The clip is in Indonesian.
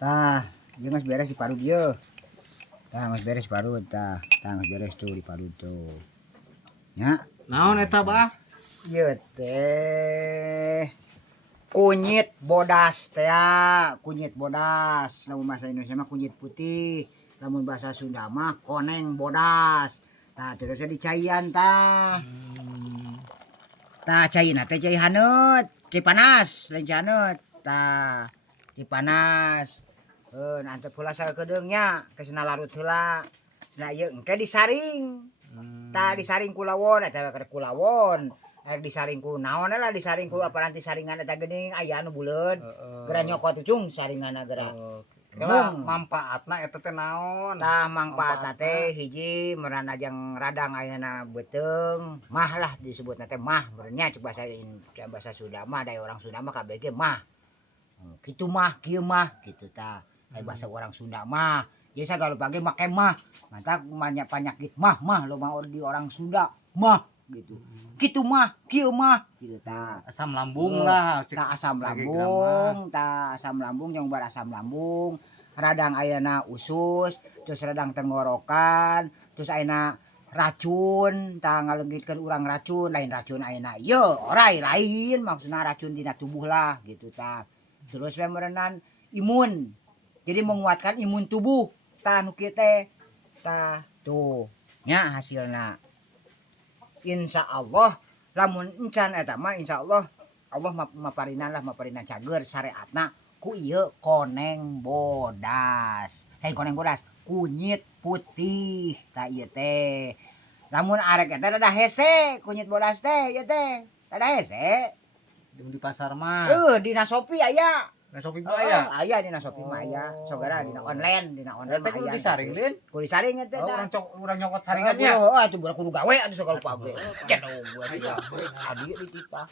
Tah, ieu geus beres di parut ieu. Tah geus beres di parut tah. Tah geus beres tuh di parut tuh. Nya, Naon eta, Bah? ieu teh kunyit bodas teh ya, kunyit bodas. Lamun bahasa Indonesia mah kunyit putih, lamun bahasa Sunda mah koneng bodas. Tah terusnya dicaian tah. Tah caina teh cai haneut, cai panas, lain cai haneut. Tah, cai panas. Antep heula sakedeungnya, kesena larut heula. Cenah ieu engke disaring. Tah disaring ku lawon, eta kada ku lawon. Disaring ku naon lah, disaring ku aparanti saringan eta geuning aya anu buleud. Geura nyokot ucung saringanna geura. Kela manfaatna eta teh naon? Tah mangpaatna teh hiji meureun ajang radang ayeuna beuteung, mah lah disebutna teh mah meureun nya cek bahasa Sunda mah, da orang Sunda mah kabeh ge mah. Kitu mah, kieu mah kitu tah. Bahasa orang Sunda mah. Jadi sagala pagi make mah. Mantap banyak penyakit mah loba di orang Sunda mah gitu. Kitu mah, kieu mah gitu tah. Asam lambung lah, Tah asam lambung, tah asam lambung yang bar asam lambung. Radang ayeuna usus, terus radang tenggorokan, terus ayeuna racun, tah ngaleungitkeun urang racun, lain racun ayeuna ieu orai lain maksudna racun dina tubuh lah gitu tah. Terus we meureunan imun. Jadi menguatkan imun tubuh. Tah nu kieu teh. Tah tuh nya hasilna. Insyaallah lamun encan eta mah insyaallah Allah maparinan cager syariatna ku ieu koneng bodas. Koneng bodas, kunyit putih tah ieu teh. Lamun arek eta rada hese kunyit bodas teh ieu teh. Rada hese. di pasar mah. Dina Shopee aya. Nah, Shopee mah aya. Aya dina Shopee mah aya. Sogara dina online Eta kudu disaring, Lin. Kudu disaring eta teh. Urang nyokot saringannya. Atuh kudu gawe atuh segala page. Cenah gua. Abi dititah.